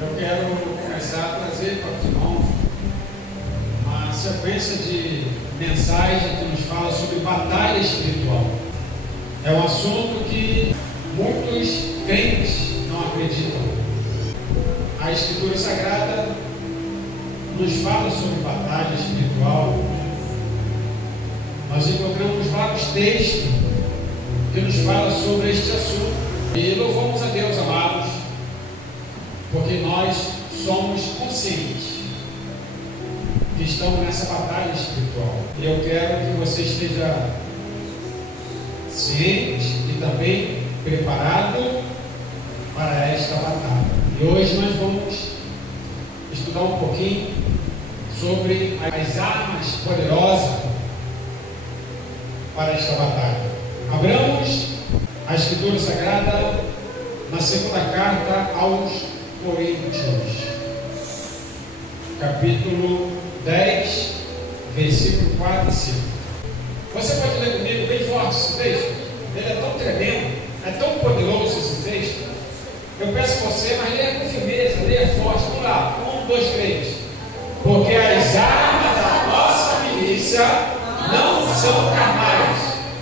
Eu quero começar a trazer para os irmãos uma sequência de mensagens que nos fala sobre batalha espiritual. É um assunto que muitos crentes não acreditam. A Escritura Sagrada nos fala sobre batalha espiritual. Nós encontramos vários textos que nos falam sobre este assunto. E louvamos a Deus, amados, porque nós somos conscientes que estamos nessa batalha espiritual. E eu quero que você esteja ciente e também preparado para esta batalha. E hoje nós vamos estudar um pouquinho sobre as armas poderosas para esta batalha. Abramos a Escritura Sagrada na segunda carta aos Coríntios, capítulo 10, versículo 4 e 5. Você pode ler comigo bem forte esse texto? Ele é tão tremendo, é tão poderoso esse texto. Eu peço a você, mas leia com firmeza, leia forte. Vamos lá, 1, 2, 3. Porque as armas da nossa milícia não são carnais,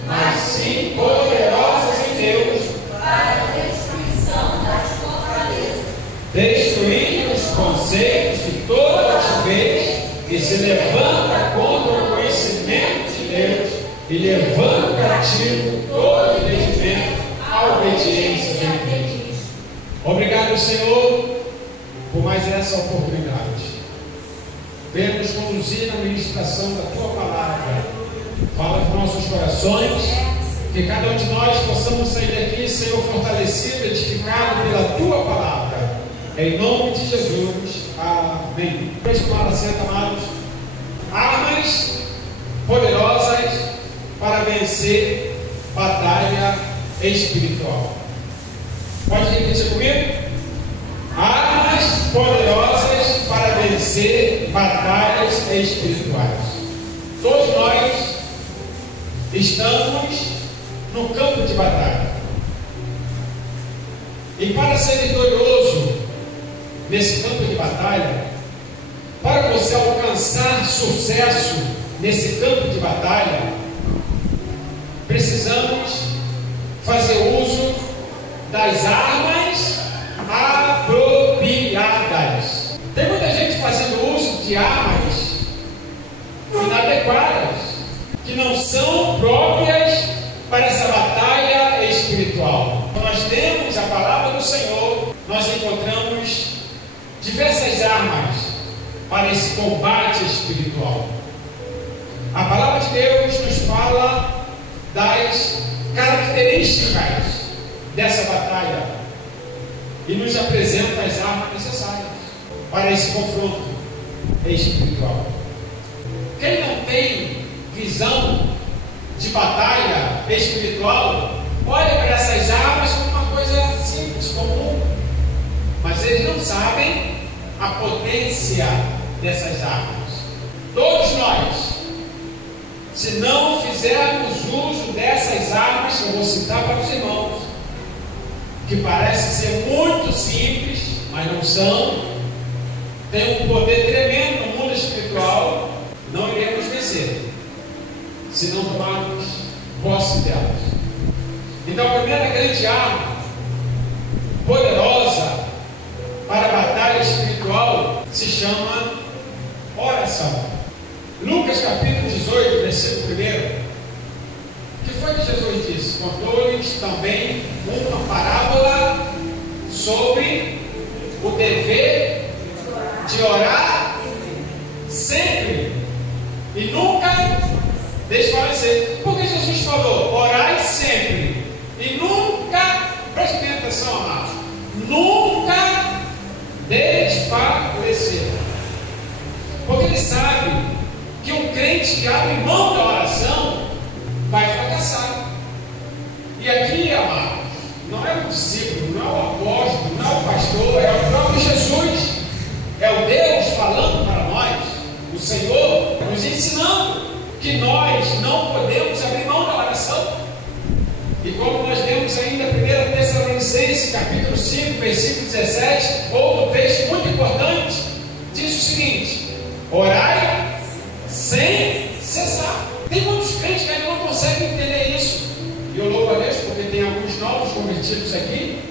mas sim poderosas em Deus para a destruição das fortalezas, destruindo os conceitos e toda altivez que se levanta contra o conhecimento de Deus e levando cativo todo entendimento à obediência de Deus. Obrigado, Senhor, por mais essa oportunidade. Venha nos conduzir na ministração da Tua Palavra. Fala aos nossos corações, que cada um de nós possamos sair daqui, Senhor, fortalecido, edificado pela Tua Palavra. Em nome de Jesus. Amém. Vamos tomar assento, amados. Armas poderosas para vencer batalha espiritual. Pode repetir comigo? Armas poderosas para vencer batalhas espirituais. Todos nós estamos no campo de batalha. E para ser vitorioso nesse campo de batalha, para você alcançar sucesso nesse campo de batalha, precisamos fazer uso das armas apropriadas. Tem muita gente fazendo uso de armas inadequadas, que não são próprias para essa batalha espiritual. Nós temos a palavra do Senhor, nós encontramos diversas armas para esse combate espiritual. A palavra de Deus nos fala das características dessa batalha e nos apresenta as armas necessárias para esse confronto espiritual. Quem não tem visão de batalha espiritual, olha para essas armas como uma coisa simples, comum, mas eles não sabem a potência dessas armas. Todos nós, se não fizermos uso dessas armas, que eu vou citar para os irmãos, que parecem ser muito simples, mas não são, tem um poder tremendo no mundo espiritual, não iremos vencer se não tomarmos posse delas. Então, a primeira grande arma poderosa para a batalha espiritual se chama oração. Lucas capítulo 18, versículo 1. O que foi que Jesus disse? Contou-lhes também uma parábola sobre o dever de orar sempre e nunca desfalecer. Porque Jesus falou: orai sempre e nunca, preste bem atenção, amados, nunca desfalecer. Porque ele sabe que um crente que abre mão da oração vai fracassar. E aqui, amados, não é o discípulo, não é o apóstolo, não é o pastor, é o próprio Jesus, é o Deus falando para nós, o Senhor nos ensinando que nós não podemos abrir mão da oração. E como nós lemos ainda 1 Tessalonicenses capítulo 5, versículo 17, outro texto Orai sem cessar. Tem muitos crentes que ainda não conseguem entender isso. E eu louvo a Deus porque tem alguns novos convertidos aqui.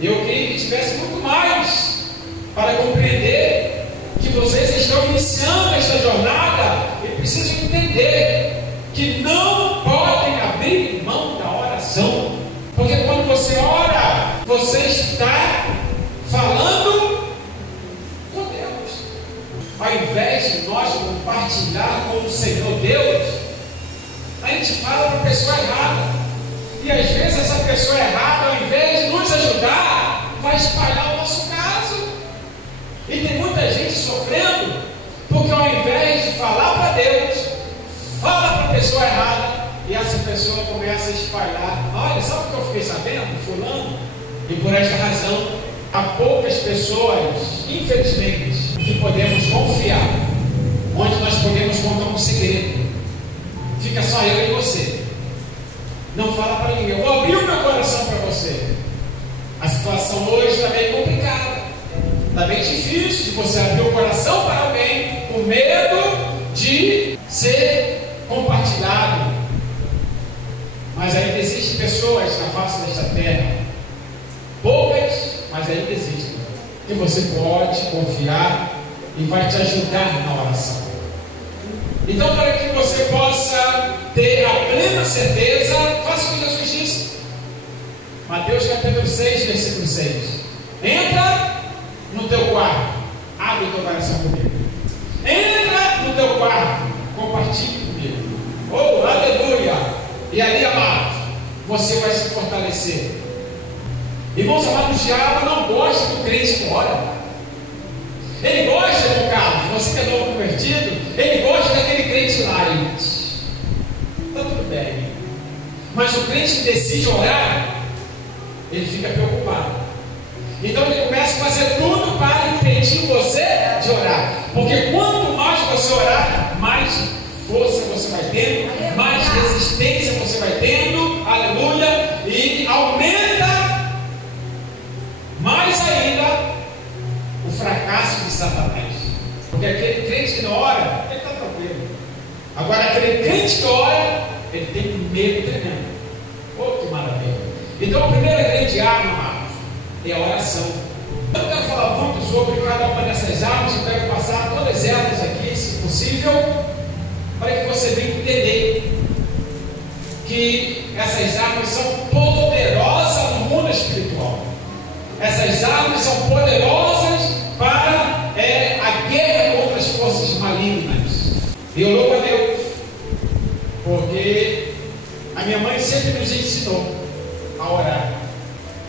Eu queria que tivesse muito mais para compreender que vocês estão iniciando esta jornada e precisam entender que não podem abrir mão da oração. Porque quando você ora, você está falando com Deus. Ao invés de nós compartilhar com o Senhor Deus, a gente fala para a pessoa errada. E às vezes essa pessoa errada, ao invés de nos ajudar, vai espalhar o nosso caso. E tem muita gente sofrendo, porque ao invés de falar para Deus, fala para a pessoa errada, e essa pessoa começa a espalhar. Olha, sabe o que eu fiquei sabendo? Fulano. E por esta razão, há poucas pessoas, infelizmente, que podemos confiar, onde nós podemos contar um segredo. Fica só eu e você. Não fala para ninguém. Eu vou abrir o meu coração para você. A situação hoje está bem complicada. Está bem difícil de você abrir o coração para alguém com medo de ser compartilhado. Mas ainda existem pessoas na face desta terra, poucas, mas ainda existem, que você pode confiar e vai te ajudar na oração. Então, para que você possa ter a plena certeza, faça o que Jesus disse. Mateus capítulo 6, versículo 6. Entra no teu quarto, abre o teu coração comigo. Entra no teu quarto, compartilhe comigo. Oh, aleluia! E ali, amados, você vai se fortalecer. Irmãos amados, o diabo não gosta do crente que ora. Ele gosta, meu Carlos, você que é novo convertido, ele gosta daquele crente light. Está tudo bem. Mas o crente que decide orar, ele fica preocupado. Então ele começa a fazer tudo para impedir você de orar. Porque quanto mais você orar, mais força você vai tendo, mais resistência você vai tendo, aleluia, e aumenta mais ainda o fracasso de Satanás. Porque aquele crente que não ora, ele está tranquilo. Agora aquele crente que ora, ele tem um medo tremendo. Oh, que maravilha! Então a primeira grande arma, amados, é a oração. Eu não quero falar muito sobre cada uma dessas armas, eu quero passar todas elas aqui, se possível, para que você venha entender que essas armas são poderosas no mundo espiritual. Essas armas são poderosas para a guerra contra as forças malignas. E eu louvo a Deus, porque a minha mãe sempre nos ensinou a orar.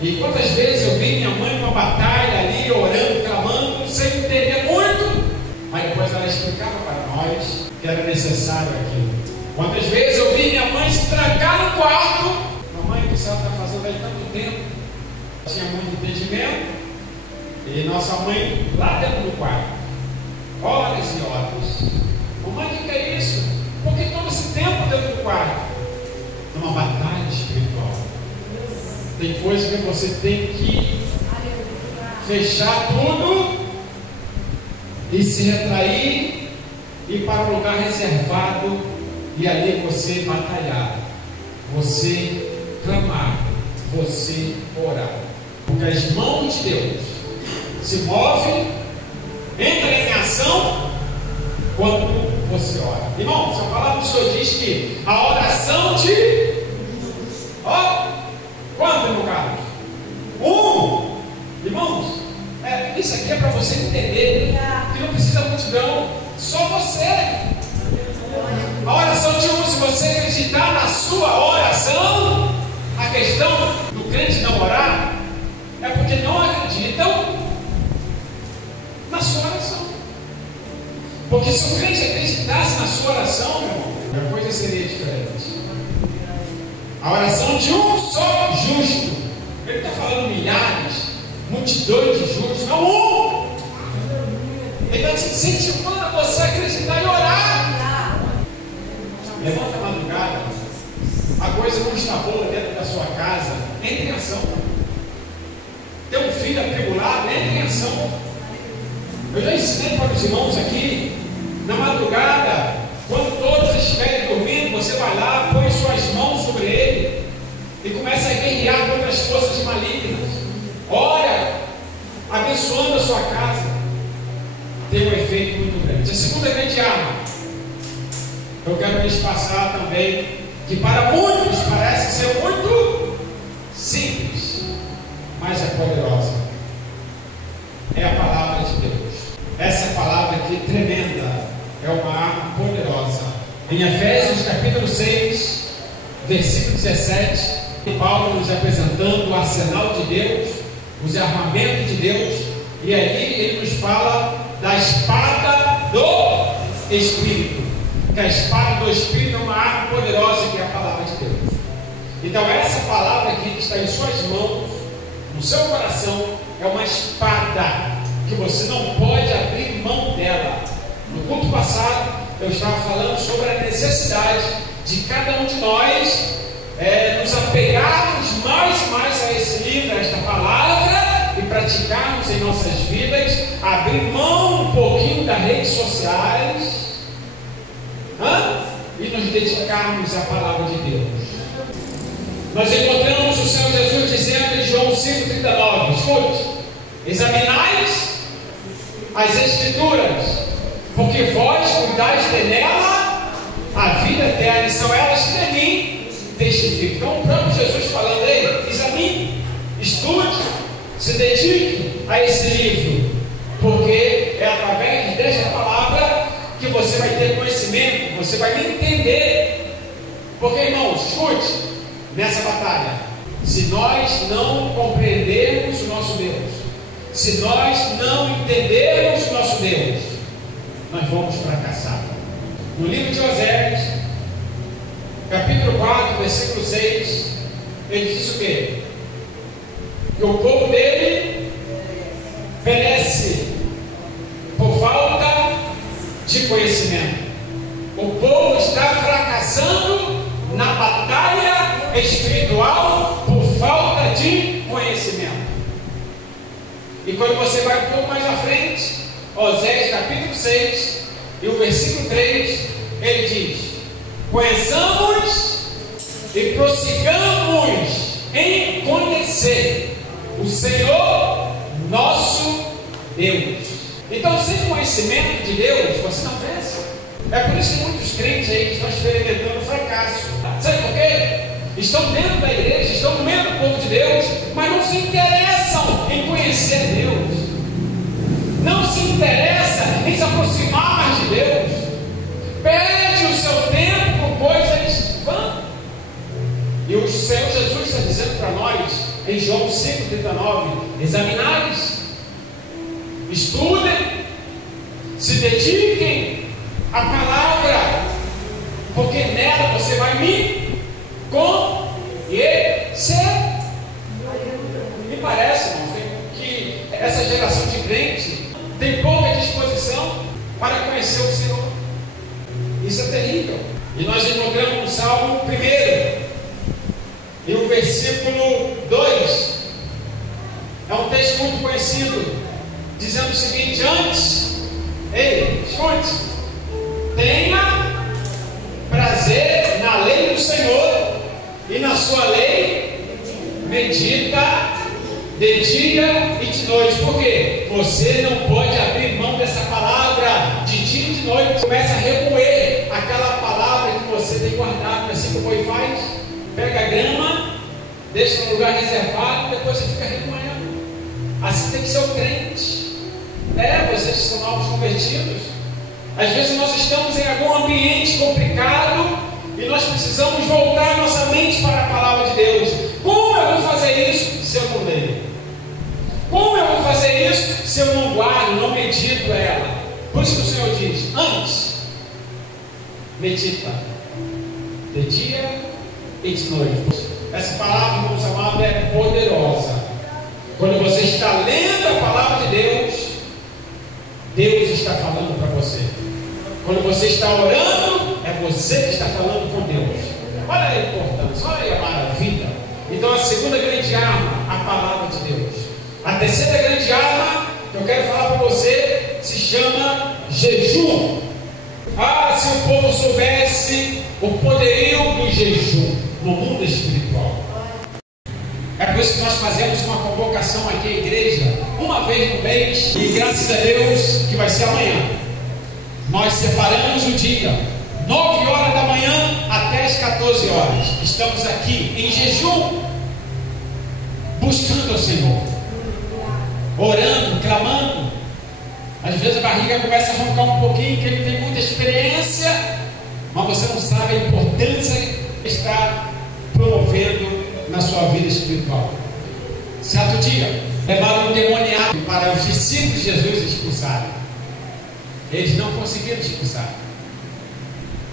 E quantas vezes eu vi minha mãe numa batalha ali, orando, clamando, sem entender muito, mas depois ela explicava para nós que era necessário aquilo. Quantas vezes eu vi minha mãe se trancar no quarto. Mamãe, o que você está fazendo aí tanto tempo? Tinha muito entendimento. E nossa mãe lá dentro do quarto, horas e horas. Mamãe, o que é isso? Por que todo esse tempo dentro do quarto? Numa batalha espiritual. Tem coisas que você tem que fechar tudo e se retrair, ir para um lugar reservado e ali você batalhar, você clamar, você orar. Porque as mãos de Deus se movem, entram em ação quando você ora. Irmãos, a palavra do Senhor diz que a oração de... Quanto, meu Carlos? Irmãos, isso aqui é para você entender que não precisa multidão, só você. A oração de se você acreditar na sua oração, a questão do crente não orar é porque não acreditam na sua oração. Porque se o crente acreditasse na sua oração, meu irmão, a coisa seria diferente. A oração de um só justo. Ele está falando milhares, multidões de justos, não um. Ele está te incentivando a você acreditar e orar. Levanta a madrugada, a coisa não está boa dentro da sua casa, entre em ação. Tem um filho atribulado, entre em ação. Eu já ensinei para os irmãos aqui, na madrugada, quando todos estiverem dormindo, você vai lá, põe suas mãos sobre ele e começa a guerrear contra as forças malignas. Ora, abençoando a sua casa. Tem um efeito muito grande. A segunda grande arma, eu quero lhes passar também, que para muitos parece ser muito simples, mas é poderosa. É a palavra de Deus. Essa palavra aqui tremenda é uma arma poderosa. Em Efésios capítulo 6, versículo 17, Paulo nos apresentando o arsenal de Deus, os armamentos de Deus, e ali ele nos fala da espada do Espírito, que a espada do Espírito é uma arma poderosa, que é a palavra de Deus. Então essa palavra aqui que está em suas mãos, no seu coração, é uma espada que você não pode abrir mão dela. No culto passado eu estava falando sobre a necessidade de cada um de nós nos apegarmos mais e mais a esse livro, a esta palavra, e praticarmos em nossas vidas, abrir mão um pouquinho das redes sociais, e nos dedicarmos à palavra de Deus. Nós encontramos o Senhor Jesus dizendo em João 5,39, escute: examinais as Escrituras, porque vós cuidais de nela a vida eterna, e são elas que de mim testificam. Então o próprio Jesus falando aí, examine, estude, se dedique a esse livro, porque é através desta palavra que você vai ter conhecimento, você vai entender. Porque, irmãos, escute, nessa batalha, se nós não compreendermos o nosso Deus, se nós não entendermos o nosso Deus, nós vamos fracassar. No livro de Oséias, capítulo 4, versículo 6, ele diz o quê? Que o povo dele perece por falta de conhecimento. O povo está fracassando na batalha espiritual por falta de conhecimento. E quando você vai um pouco mais à frente, Oséias capítulo 6 e o versículo 3, ele diz: conheçamos e prossigamos em conhecer o Senhor nosso Deus. Então, sem conhecimento de Deus, você não vence. É por isso que muitos crentes aí estão experimentando fracasso. Sabe por quê? Estão dentro da igreja, estão no meio do povo de Deus, mas não se interessam em conhecer Deus, não se interessa em se aproximar mais de Deus, perde o seu tempo com coisas vãs. E o Senhor Jesus está dizendo para nós em João 5,39: examinais, estudem, se dediquem à palavra, porque nela você vai me conhecer. Me parece, irmãos, que essa geração de crente tem pouca disposição para conhecer o Senhor. Isso é terrível. E nós encontramos no Salmo 1 e o versículo 2. É um texto muito conhecido, dizendo o seguinte: antes, escute, tenha prazer na lei do Senhor, e na sua lei medita de dia e de noite. Por quê? Você não pode abrir mão dessa palavra de dia e de noite. Começa a remoer aquela palavra que você tem guardado, assim que o boi faz. Pega a grama, deixa no lugar reservado, e depois você fica remoendo. Assim tem que ser o crente. Vocês que são novos convertidos, às vezes nós estamos em algum ambiente complicado e nós precisamos voltar nossa mente para a palavra de Deus. Como eu vou fazer isso se eu não leio? Como eu vou fazer isso se eu não guardo, não medito ela? Por isso que o Senhor diz: antes, medita de dia e de noite. Essa palavra, meus amados, é poderosa. Quando você está lendo a palavra de Deus, Deus está falando para você. Quando você está orando, é você que está falando com Deus. Olha a importância, olha a maravilha. Então a segunda grande arma, a palavra de Deus. A terceira grande arma que eu quero falar para você se chama jejum. Ah, se o povo soubesse o poderio do jejum no mundo espiritual. É por isso que nós fazemos uma convocação aqui à igreja, uma vez no mês, e graças a Deus que vai ser amanhã. Nós separamos o dia, 9 horas da manhã até as 14 horas. Estamos aqui em jejum, buscando ao Senhor, orando, clamando. Às vezes a barriga começa a roncar um pouquinho, que ele tem muita experiência, mas você não sabe a importância que está promovendo na sua vida espiritual. Certo dia, levaram um demoniado para os discípulos de Jesus expulsarem. Eles não conseguiram expulsar.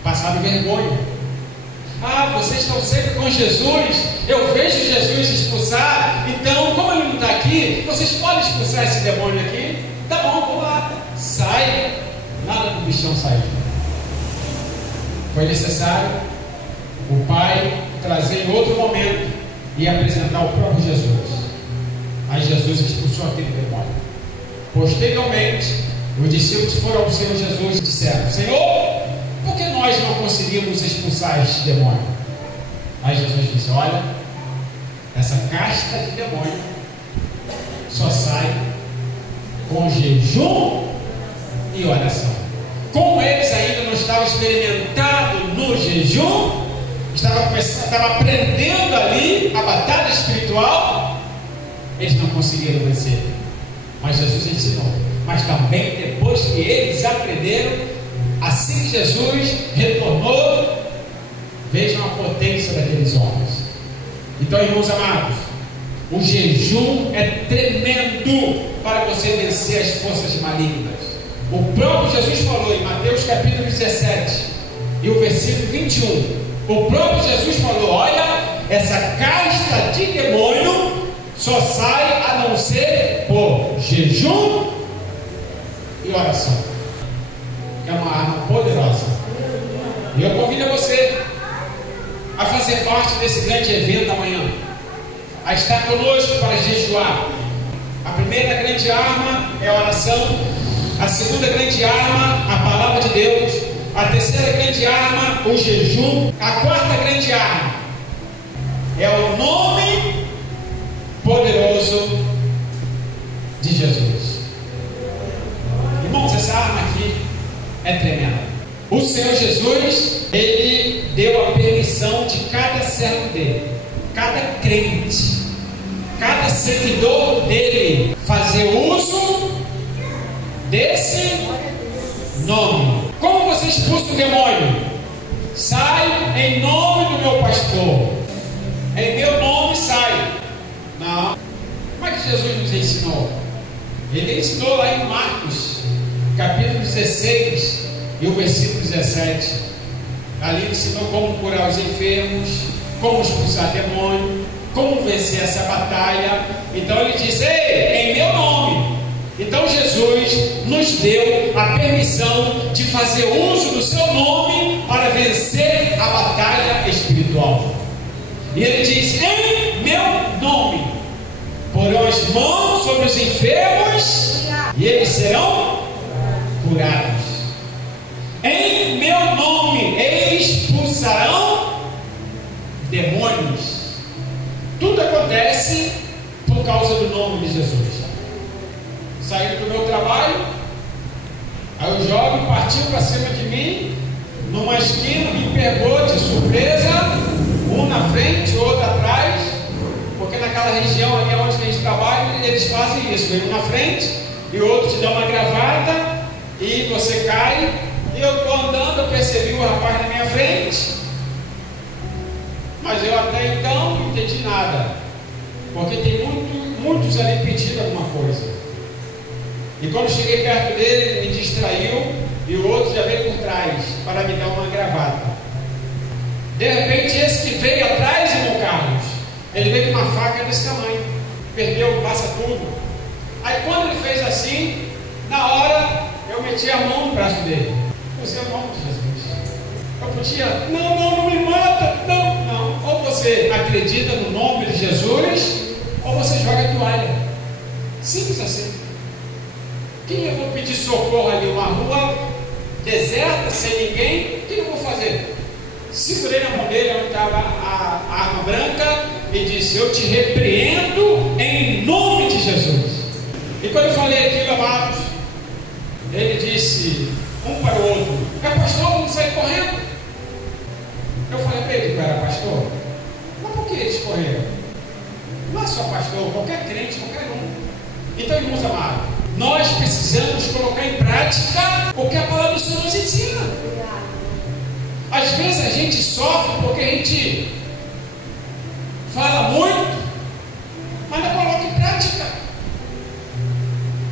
Passaram vergonha. Ah, vocês estão sempre com Jesus. Eu vejo Jesus expulsar. Então, como ele não está aqui, vocês podem expulsar esse demônio aqui? Tá bom, vamos lá. Sai. Nada do bichão saiu. Foi necessário o Pai trazer em outro momento e apresentar o próprio Jesus. Aí Jesus expulsou aquele demônio. Posteriormente, os discípulos foram ao Senhor Jesus e disseram: Senhor, por que nós não conseguimos expulsar este demônio? Aí Jesus disse: olha, essa casta de demônio só sai com jejum e oração. Como eles ainda não estavam experimentados no jejum, estavam aprendendo ali a batalha espiritual, eles não conseguiram vencer. Mas Jesus ensinou. Mas também depois que eles aprenderam, assim que Jesus retornou, vejam a potência daqueles homens. Então, irmãos amados, o jejum é tremendo para você vencer as forças malignas. O próprio Jesus falou em Mateus capítulo 17 e o versículo 21. O próprio Jesus falou: olha, essa casta de demônio só sai a não ser por jejum e oração. É uma arma poderosa. E eu convido você a fazer parte desse grande evento amanhã, a estar conosco para jejuar. A primeira grande arma é a oração. A segunda grande arma, a palavra de Deus. A terceira grande arma, o jejum. A quarta grande arma é o nome poderoso de Jesus. Irmãos, essa arma aqui é tremenda. O Senhor Jesus, Ele deu a permissão de cada servo dele, cada crente, cada seguidor dele fazer uso desse nome. Como você expulsa o demônio? Sai em nome do meu pastor. Em meu nome sai. Não. Como é que Jesus nos ensinou? Ele ensinou lá em Marcos capítulo 16 e o versículo 17. Ali ele ensinou como curar os enfermos, como expulsar demônio, como vencer essa batalha. Então ele diz: ei, em meu nome. Então Jesus nos deu a permissão de fazer uso do seu nome para vencer a batalha espiritual. E ele diz: em meu nome porão as mãos sobre os enfermos e eles serão curados. Em meu nome expulsarão demônios. Tudo acontece por causa do nome de Jesus. Saíram do meu trabalho, aí o jovem partiu para cima de mim, numa esquina, me pegou de surpresa, um na frente, outro atrás, porque naquela região ali onde a gente trabalha, eles fazem isso, um na frente e o outro te dá uma gravata e você cai. E eu estou andando, eu percebi o rapaz na minha frente, mas eu até então não entendi nada, porque tem muitos ali pedindo alguma coisa. E quando cheguei perto dele, ele me distraiu e o outro já veio por trás para me dar uma gravata. De repente, esse que veio atrás, irmão Carlos, ele veio com uma faca desse tamanho, perdeu, passa tudo. Aí quando ele fez assim, na hora eu meti a mão no braço dele. Eu usei o nome de Jesus. Eu podia: não me mata, não. Ou você acredita no nome de Jesus, ou você joga a toalha. Simples assim. Quem eu vou pedir socorro ali? Uma rua deserta, sem ninguém? O que eu vou fazer? Segurei na mão dele, onde estava a arma branca, e disse: eu te repreendo em nome de Jesus. E quando eu falei aquilo, amados, ele disse um para o outro: é pastor, vamos sair correndo? Eu falei para ele que eu era pastor. Mas por que eles correram? Não é só pastor, qualquer crente, qualquer um. Então, irmãos amados, nós precisamos colocar em prática o que a palavra do Senhor nos ensina. Às vezes a gente sofre porque a gente fala muito, mas não coloca em prática.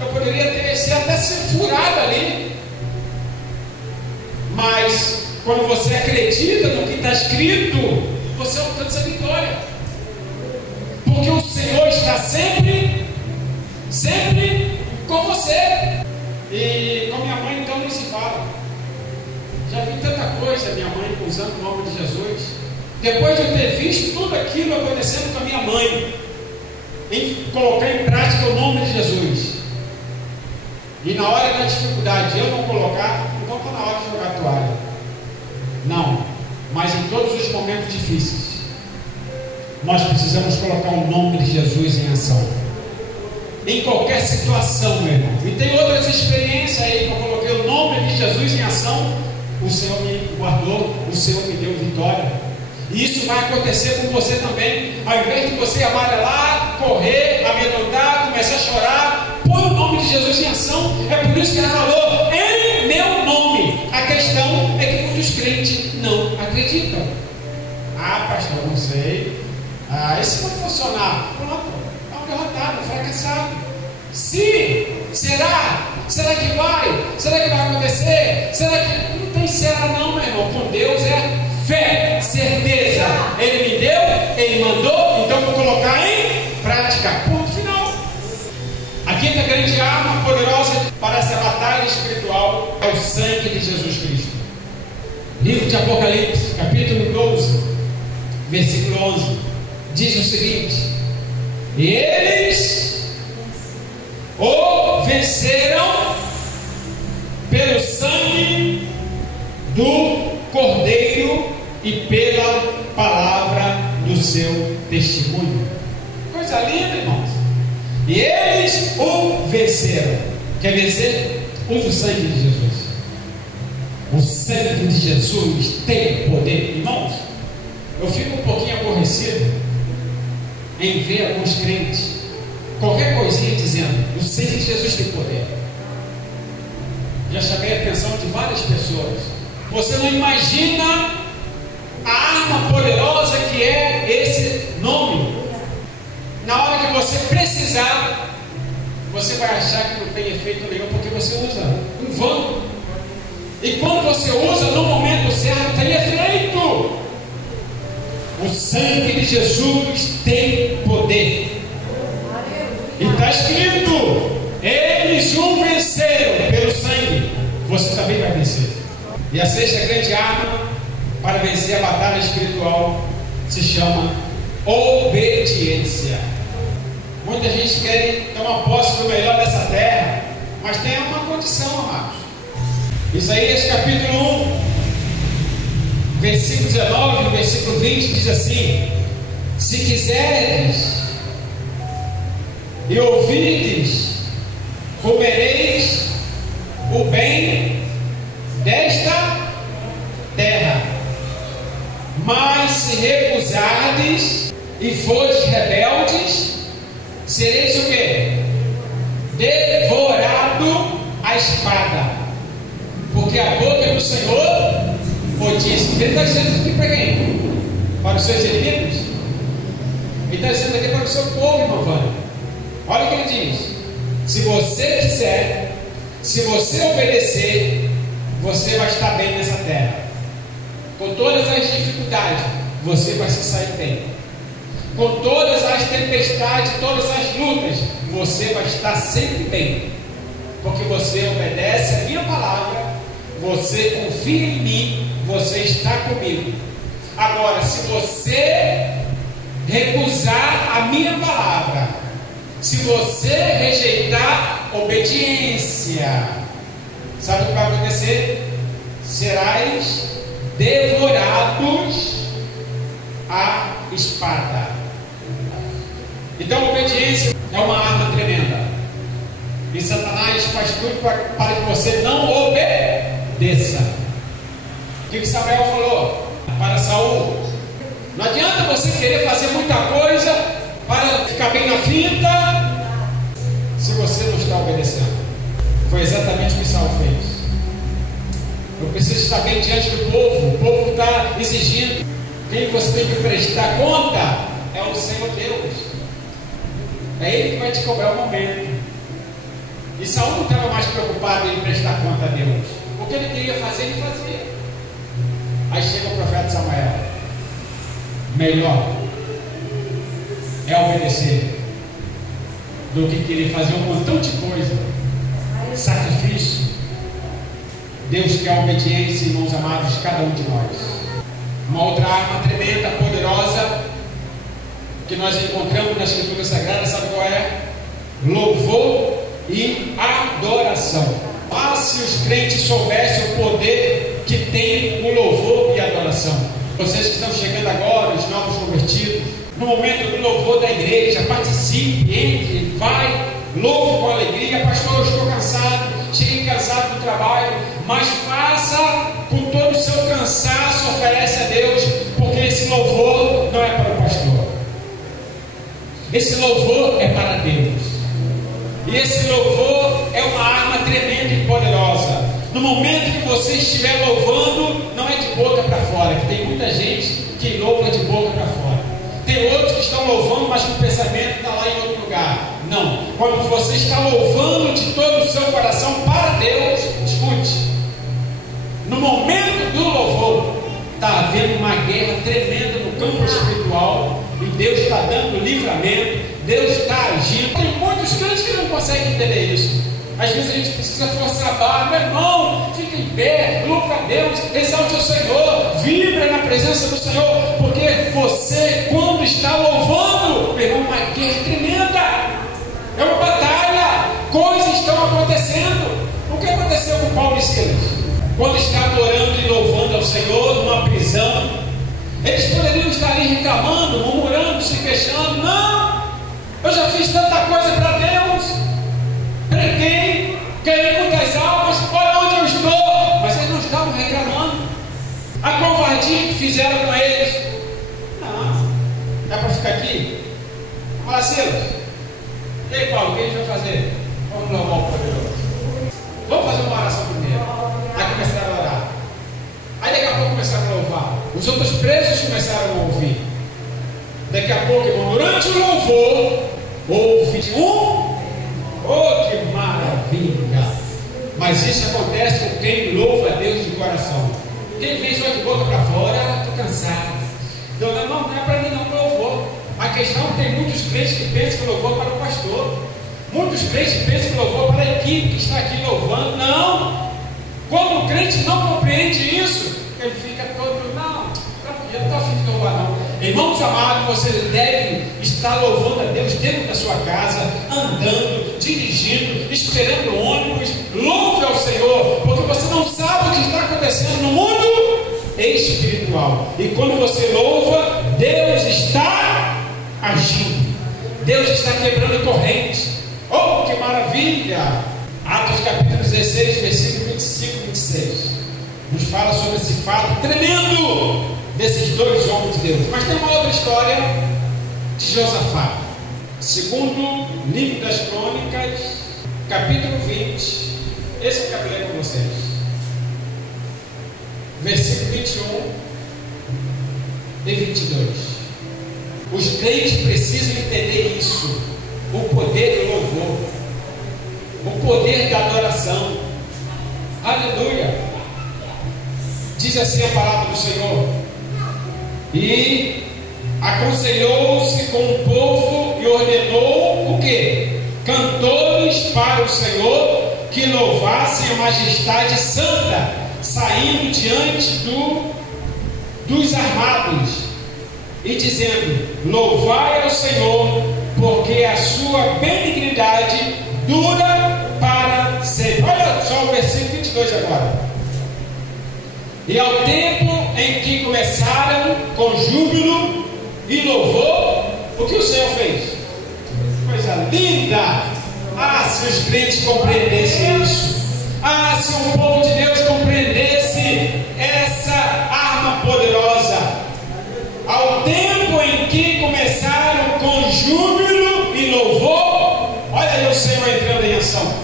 Eu poderia ser até furado ali, mas quando você acredita no que está escrito, você alcança a vitória, porque o Senhor está sempre com você. E com minha mãe então nem se fala. Já vi tanta coisa, minha mãe usando o nome de Jesus. Depois de eu ter visto tudo aquilo acontecendo com a minha mãe, em colocar em prática o nome de Jesus, e na hora da dificuldade eu não colocar, então está na hora de jogar a toalha. Não, mas em todos os momentos difíceis, nós precisamos colocar o nome de Jesus em ação. Em qualquer situação, meu irmão. E tem outras experiências aí que eu coloquei o nome de Jesus em ação. O Senhor me guardou, o Senhor me deu vitória. E isso vai acontecer com você também. Ao invés de você amarelar, correr, amedrontar, começar a chorar, põe o nome de Jesus em ação. É por isso que ele falou: em meu nome. A questão é que muitos crentes não acreditam. Ah, pastor, não sei. Isso vai funcionar. Pronto. Derrotado, fracassado. Sim, será? Será que vai? Será que vai acontecer? Será que não tem será não, meu irmão? Com Deus é fé, certeza. Ele me deu, Ele mandou, então vou colocar em prática. Ponto final. A quinta grande arma poderosa para essa batalha espiritual é o sangue de Jesus Cristo. Livro de Apocalipse, capítulo 12, versículo 11, diz o seguinte: e eles o venceram pelo sangue do Cordeiro e pela palavra do seu testemunho. Coisa linda, irmãos. E eles o venceram. Quer vencer? Use o sangue de Jesus. O sangue de Jesus tem poder. Irmãos, eu fico um pouquinho aborrecido em ver alguns crentes, qualquer coisinha dizendo: o sangue de Jesus tem poder. Já chamei a atenção de várias pessoas. Você não imagina a arma poderosa que é esse nome. Na hora que você precisar, você vai achar que não tem efeito nenhum, porque você usa em vão. E quando você usa no momento certo, tem efeito. O sangue de Jesus tem poder. E está escrito: eles o venceram pelo sangue. Você também vai vencer. E a sexta grande arma para vencer a batalha espiritual se chama obediência. Muita gente quer tomar posse do melhor dessa terra, mas tem uma condição, amados. Isaías capítulo 1, versículo 19, versículo 20 diz assim: se quiseres e ouvirdes, comereis o bem desta terra. Mas se recusardes e fores rebeldes, sereis o quê? Devorado a espada. Porque a boca do Senhor o disse. Ele está dizendo aqui para quem? Para os seus inimigos? Ele está dizendo aqui para o seu povo, irmão Vânia. Olha o que ele diz: se você quiser, se você obedecer, você vai estar bem nessa terra. Com todas as dificuldades, você vai se sair bem. Com todas as tempestades, todas as lutas, você vai estar sempre bem. Porque você obedece a minha palavra, você confia em mim, você está comigo. Agora, se você recusar a minha palavra, se você rejeitar obediência, sabe o que vai acontecer? Serás devorados à espada. Então, a obediência é uma arma tremenda. E Satanás faz tudo para que você não obedeça. O que Samuel falou para Saul? Não adianta você querer fazer muita coisa para ficar bem na finta, se você não está obedecendo. Foi exatamente o que Saul fez. Eu preciso estar bem diante do povo. O povo está exigindo. Quem você tem que prestar conta é o Senhor Deus. É Ele que vai te cobrar o momento. E Saul não estava mais preocupado em prestar conta a Deus. O que ele queria fazer, ele fazia. Aí chega o profeta Samuel. Melhor é obedecer do que querer fazer um montão de coisa. Sacrifício. Deus quer obediência, irmãos amados, de cada um de nós. Uma outra arma tremenda, poderosa, que nós encontramos na Escritura Sagrada, sabe qual é? Louvor e adoração. Mas se os crentes soubessem o poder que tem o louvor e a adoração. Vocês que estão chegando agora, os novos convertidos, no momento do louvor da igreja, participe, entre, vai, louve com alegria. Pastor, eu estou cansado, cheguei cansado do trabalho, mas faça com todo o seu cansaço, oferece a Deus, porque esse louvor não é para o pastor, esse louvor é para Deus. E esse louvor é uma arma tremenda e poderosa. No momento que você estiver louvando, não é de boca para fora, que tem muita gente que louva de boca para fora. Tem outros que estão louvando, mas que o pensamento está lá em outro lugar. Não, quando você está louvando de todo o seu coração para Deus, escute, no momento do louvor, está havendo uma guerra tremenda no campo espiritual, e Deus está dando livramento, Deus está agindo. Tem muitos crentes que não conseguem entender isso. Às vezes a gente precisa forçar a barra. Meu irmão, fica em pé, louva a Deus, exalte o Senhor, vibra na presença do Senhor, porque você, quando está louvando, meu irmão, uma guerra tremenda, é uma batalha, coisas estão acontecendo. O que aconteceu com Paulo e Silas? Quando está adorando e louvando ao Senhor numa prisão, eles poderiam estar ali reclamando, murmurando, se queixando. Não, eu já fiz tanta coisa para Deus, preguei, ganhei muitas almas, olha onde eu estou. Mas eles não estavam reclamando. A covardia que fizeram com eles. Não, dá para ficar aqui? Vamos lá, Silas. E aí, Paulo, o que a gente vai fazer? Vamos louvar o poderoso. Vamos fazer uma oração primeiro. Aí começaram a orar. Aí daqui a pouco começaram a louvar. Os outros presos começaram a ouvir. Daqui a pouco, irmão, durante o louvor, houve oh, que maravilha! Mas isso acontece com quem louva a Deus de coração. Quem vem só de boca para fora, estou cansado. Não é para mim não louvor. A questão é que tem muitos crentes que pensam que louvor é para o pastor. Muitos crentes pensam que louvor é para a equipe que está aqui louvando. Não! Quando o crente não compreende isso, ele fica todo, não estou afim de louvar não. Irmãos amados, você deve estar louvando a Deus dentro da sua casa, andando, dirigindo, esperando o ônibus. Louve ao Senhor, porque você não sabe o que está acontecendo no mundo espiritual. E quando você louva, Deus está agindo, Deus está quebrando correntes. Oh, que maravilha! Atos capítulo 16, versículo 25 e 26 nos fala sobre esse fato tremendo desses dois homens de Deus. Mas tem uma outra história de Josafá. Segundo livro das Crônicas, capítulo 20. Esse eu quero ler com vocês. Versículo 21 e 22. Os crentes precisam entender isso. O poder do louvor, o poder da adoração. Aleluia. Diz assim a palavra do Senhor: e aconselhou-se com o povo e ordenou o quê? Cantores para o Senhor que louvassem a majestade santa, saindo diante dos armados e dizendo: louvai ao Senhor, porque a sua benignidade dura 22 agora. E ao tempo em que começaram com júbilo e louvor, o que o Senhor fez? Coisa linda! Ah, se os crentes compreendessem isso! Ah, se o povo de Deus compreendesse essa arma poderosa! Ao tempo em que começaram com júbilo e louvor, olha aí o Senhor entrando em ação.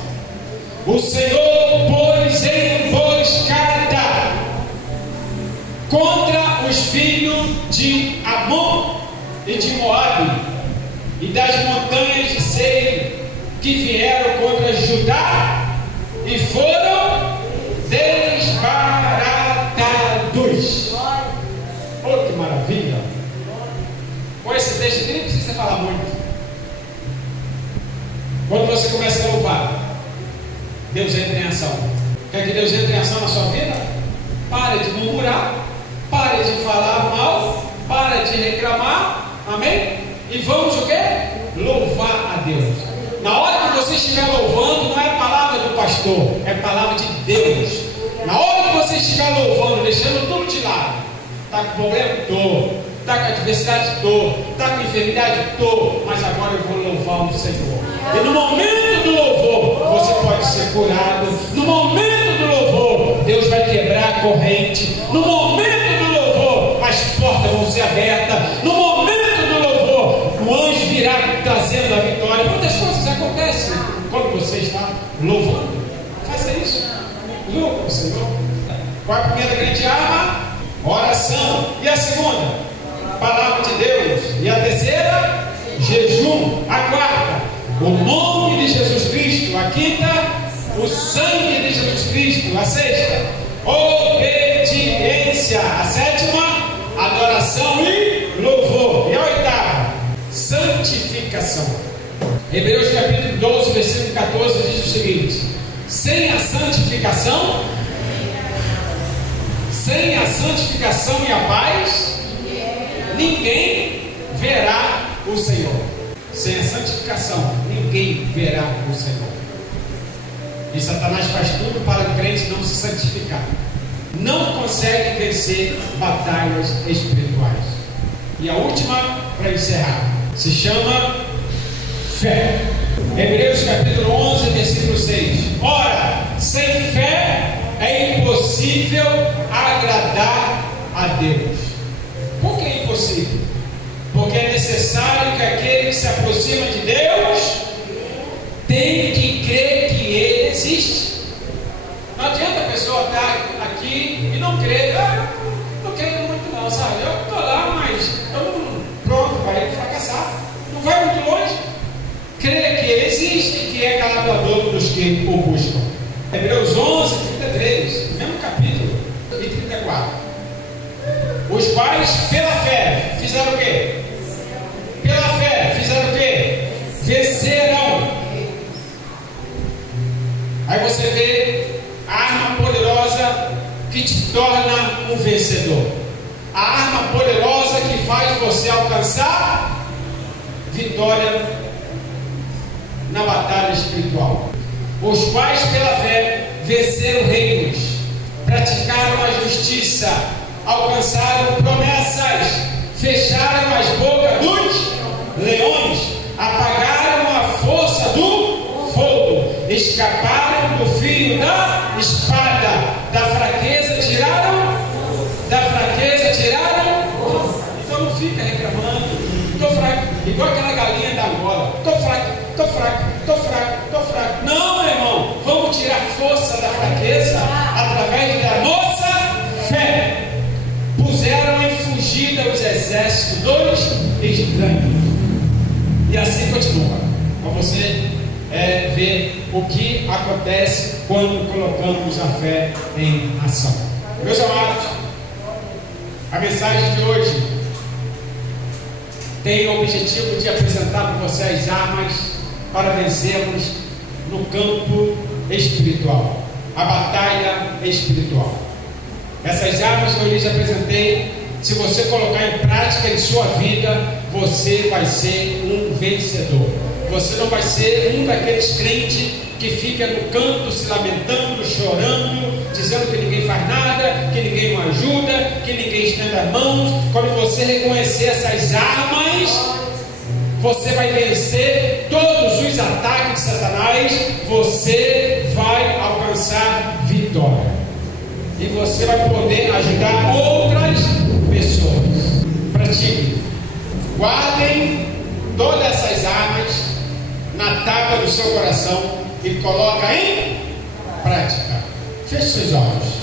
O Senhor pôs em emboscada contra os filhos de Amon e de Moabe e das montanhas de Seir, que vieram contra Judá e foram desbaratados. Oh, que maravilha! Com esse texto nem precisa falar muito. Quando você começa a louvar, Deus entra em ação. Quer que Deus entre em ação na sua vida? Pare de murmurar, pare de falar mal, pare de reclamar, amém? E vamos o quê? Louvar a Deus. Na hora que você estiver louvando, não é palavra do pastor, é palavra de Deus. Na hora que você estiver louvando, deixando tudo de lado, está com problema? Estou. Está com adversidade? Estou. Está com enfermidade? Estou. Mas agora eu vou louvar o Senhor. E no momento do louvor, você pode ser curado. No momento do louvor, Deus vai quebrar a corrente. No momento do louvor, as portas vão ser abertas. No momento do louvor, o anjo virá trazendo a vitória. Muitas coisas acontecem quando você está louvando. Faça isso. Louva o Senhor. Qual é a primeira grande arma? Oração. E a segunda? Palavra de Deus. E a terceira? Jejum. A quarta? O nome de Jesus Cristo. A quinta? O sangue de Jesus Cristo. A sexta? Obediência. A sétima? Adoração e louvor. E a oitava? Santificação. Hebreus capítulo 12, versículo 14 diz o seguinte: sem a santificação e a paz, ninguém verá o Senhor. Sem a santificação, ninguém verá o Senhor. E Satanás faz tudo para o crente não se santificar. Não consegue vencer batalhas espirituais. E a última, para encerrar, se chama fé. Hebreus capítulo 11, versículo 6. Ora, sem fé é impossível agradar a Deus. Por que é impossível? Porque é necessário que aquele que se aproxima de Deus tem que crer que Ele existe. Não adianta a pessoa estar aqui e não crer. Não creio muito não, sabe? Eu estou lá, mas eu não, pronto, vai fracassar. Não vai muito longe. Crer que Ele existe e que é galardoador dos que o buscam. Hebreus 11, 33, mesmo capítulo, e 34. Os quais, pela fé, fizeram o quê? Pela fé, fizeram o quê? Vencerão. Aí você vê a arma poderosa que te torna um vencedor. A arma poderosa que faz você alcançar vitória na batalha espiritual. Os quais pela fé venceram reinos, praticaram a justiça, alcançaram promessas, fecharam as bocas dos leões, apagaram a força do fogo, escaparam do fio da espada, da fraqueza tiraram. Então não fica reclamando, estou fraco, igual aquela galinha da Angola, estou fraco. Não, meu irmão, vamos tirar força da fraqueza através da nossa fé. Puseram em fugida os exércitos dos estranhos. E assim continua. Para você ver o que acontece quando colocamos a fé em ação. Meus amados, a mensagem de hoje tem o objetivo de apresentar para você as armas para vencermos no campo espiritual, a batalha espiritual. Essas armas que eu lhes apresentei, se você colocar em prática em sua vida, você vai ser um vencedor. Você não vai ser um daqueles crentes que fica no canto se lamentando, chorando, dizendo que ninguém faz nada, que ninguém o ajuda, que ninguém estende as mãos. Quando você reconhecer essas armas, você vai vencer todos os ataques de Satanás. Você vai alcançar vitória. E você vai poder ajudar outras pessoas. Pratique. Guardem todas essas armas na tábua do seu coração e coloca em prática. Feche seus olhos.